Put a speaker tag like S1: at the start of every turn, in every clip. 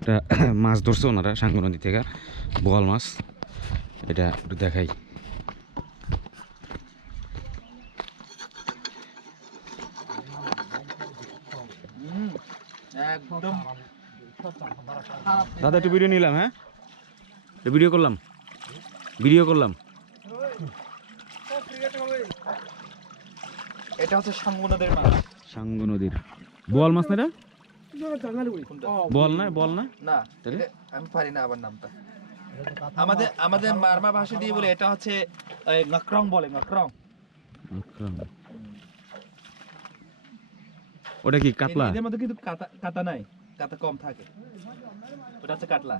S1: একটা মাছ ধরছে ওনারা সাঙ্গু নদী থেকে বোয়াল মাছ। এটা একটু দেখাই। দাদা একটু ভিডিও নিলাম হ্যাঁ? ভিডিও করলাম। ভিডিও করলাম।
S2: এটা হচ্ছে সাঙ্গুনাদের মাছ।
S1: সাঙ্গু নদীর। বোয়াল মাছ না এটা? বল না বল না।
S2: না আমি পারি না আবার নামটা। আমাদের আমাদের মারমা ভাষা দিয়ে বলে এটা হচ্ছে নক্রং বলে নক্রং।
S1: ওটা কি কাতলা?
S2: এদের মধ্যে কিন্তু কাটা কাটা নাই কাটা কম থাকে। ওটা হচ্ছে কাতলা।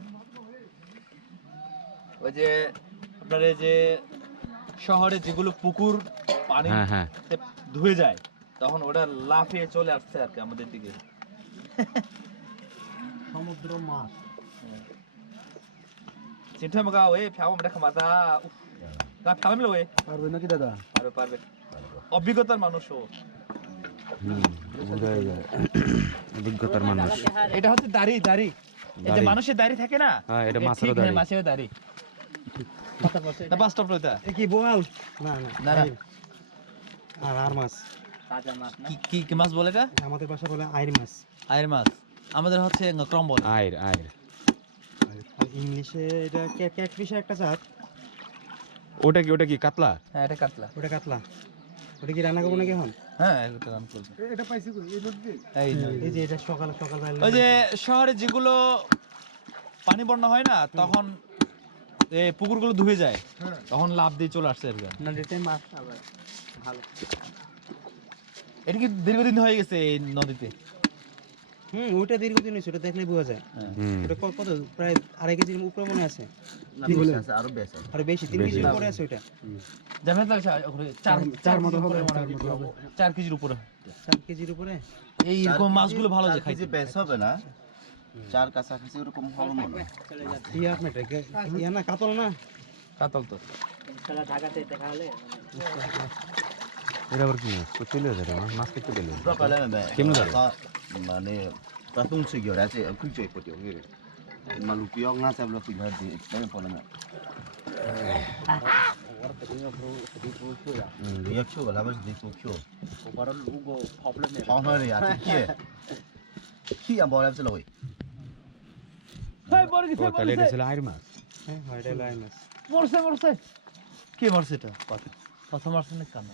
S2: ওই যে আপনার এই যে শহরে যেগুলো পুকুর পানি
S1: হ্যাঁ হ্যাঁ।
S2: ধুয়ে যায় তখন ওটা লাফিয়ে চলে আসছে আর কি আমাদের দিকে।
S3: সমুদ্র মাছ।
S2: চিন্তা মগা ওই ফেও আমরা খামাতা উফ। গা ফেলাম ওই
S3: পারবে নাকি দাদা?
S2: পারবে পারবে। অভিজ্ঞতার মানুষ ও।
S1: অভিজ্ঞতার মানুষ।
S2: এটা হচ্ছে দাড়ি দাড়ি। এই যে মানুষের দাড়ি থাকে না
S1: হ্যাঁ এটা
S2: ঠিক,
S1: দাড়ি।
S2: মাছেরও দাড়ি। না বাস স্টপ রইতা
S3: কি বোয়াল? না না
S2: না, না।
S3: আর আর মাছ।
S2: কি কি কি মাছ বলে
S3: আমাদের ভাষা বলে আইর মাছ।
S2: আয়ের মাছ। আমাদের হচ্ছে ক্রম বলে
S1: আয়ের আয়ের
S3: আর ইংলিশে এটা ক্যাটফিশের একটা জাত।
S1: ওটা কি ওটা কি কাতলা?
S2: হ্যাঁ এটা কাতলা।
S3: ওটা কাতলা। ওটা কি রান্না করব নাকি এখন?
S2: হ্যাঁ এটা রান করবে।
S3: এটা পাইছি
S2: এই
S3: এই যে এটা সকাল সকাল
S2: ওই যে শহরে যেগুলো পানি বন্যা হয় না তখন এই পুকুরগুলো ধুয়ে যায়। তখন লাভ দিয়ে চলে আসছে আর কি
S3: নদীতে মাছ ভালো।
S2: এটা কি দীর্ঘদিন হয়ে গেছে এই নদীতে?
S3: হুম ওটা দীর্ঘদিন হয়েছে ওটা দেখলে বোঝা যায়।
S2: হ্যাঁ।
S3: ওটা কত প্রায় আড়াই কেজির উপরে মনে আছে?
S2: আরও বেশি
S3: আর বেশি তিন কেজির উপরে আছে ওটা
S2: জামাত লাগছে চার চার মতো হবে চার কেজির উপরে।
S3: চার কেজির উপরে?
S2: এই এরকম মাছগুলো ভালো যে খাইতে
S4: বেশ হবে না? চার কাছাকাছি ওরকম হবে মনে হয়।
S3: ইয়া ইয়া না কাতল না?
S2: কাতল তো।
S1: এটা আবার কি মাছ তো চলে যাবে মাছ মাছ কেটে দিলে
S4: Berapa lama mbak?
S1: Kim Nugget?
S4: Mana patung segi orang cik aku cuy potong gitu. Malu piang ngasih belah pilih di mana pola nak. Ya cuy lah mas di Tokyo. Hong hari ya kia. Kia yang bawa lepas lawi.
S1: ও তাহলে এটা ছিল আয়ের মাছ
S3: হ্যাঁ হয় এটা লাই মাছ
S2: মরছে মরছে কে মারছে এটা কথা মারছে না কান্না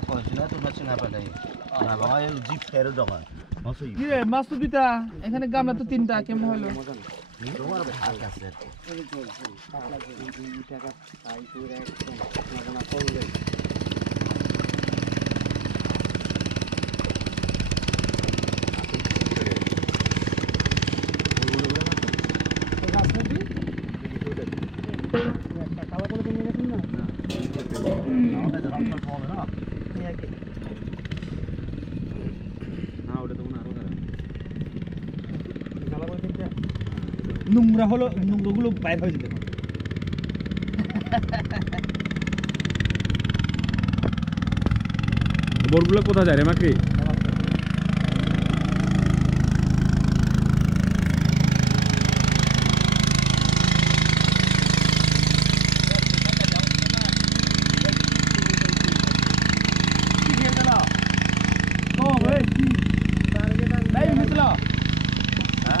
S4: sini tu macam apa lagi? Nah, bawa yang jeep fair dong kan. Masuk
S2: কি রে মাছ তো দুইটা এখানে গামলা তো তিনটা কেমন হলো
S4: Rumah
S1: আরও।
S2: নোংরা হলো নোংরাগুলো বাইর হয়ে যেতে
S1: বোরগুলো কোথায় যায় রে মাকড়ি
S2: কি খেয়ে দিল ও ভাই কি নাই হয়েছিল নাই হয়েছিল
S1: হ্যাঁ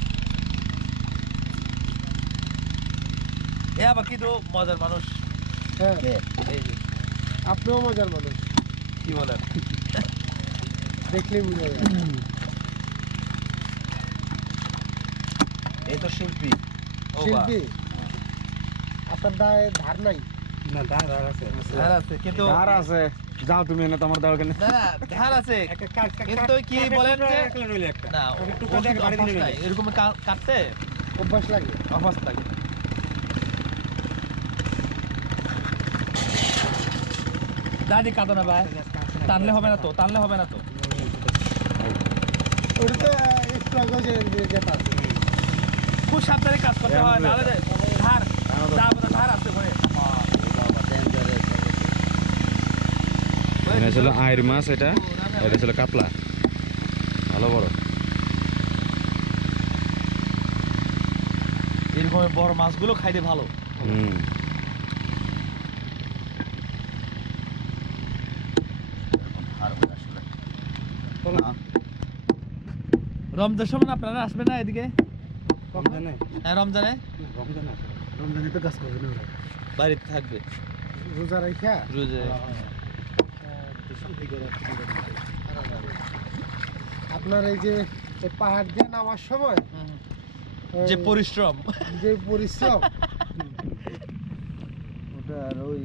S2: এ আবার কিন্তু মজার মানুষ।
S5: হ্যাঁ।
S2: এই যে।
S5: আপনিও মজার মানুষ।
S2: কি বলেন?
S5: দেখলেই বুঝা যায়।
S4: এই তো শিল্পী।
S5: শিল্পী? আপনার দায় ধার নাই?
S3: না ধার ধার আছে
S2: ধার আছে। কিন্তু
S1: আর আছে। যাও তুমি এনে তোমার দাও কেন
S2: না ধার আছে।
S3: একটা কাট কাট
S2: কিন্তু কি বলেন যে না। এরকম কাটতে
S5: অভ্যাস লাগে।
S2: অভ্যাস লাগে। দাদি কাঁদো না ভাই। টানলে হবে না তো টানলে হবে না তো। খুব সাবধানে কাজ করতে হয় নাহলে ধার ধার আছে ঘরে
S1: এটা ছিল আয়ের মাছ এটা। এটা ছিল কাতলা। ভালো বড়।
S2: এরকম বড় মাছগুলো খাইতে ভালো।
S1: হুম
S4: আর ওটা আসলে না
S2: রমজান সময় আপনারা আসবেন না এদিকে?
S3: রমজানে?
S2: হ্যাঁ রমজানে?
S3: রমজানে
S5: রমজানে তো কাজ করবে না
S2: বাড়িতে থাকবে।
S5: রোজা রাখা
S2: রোজে
S5: আপনার এই যে পাহাড় দিয়ে নামার সময়?
S2: যে পরিশ্রম।
S5: যে পরিশ্রম।
S4: ওটা আর ওই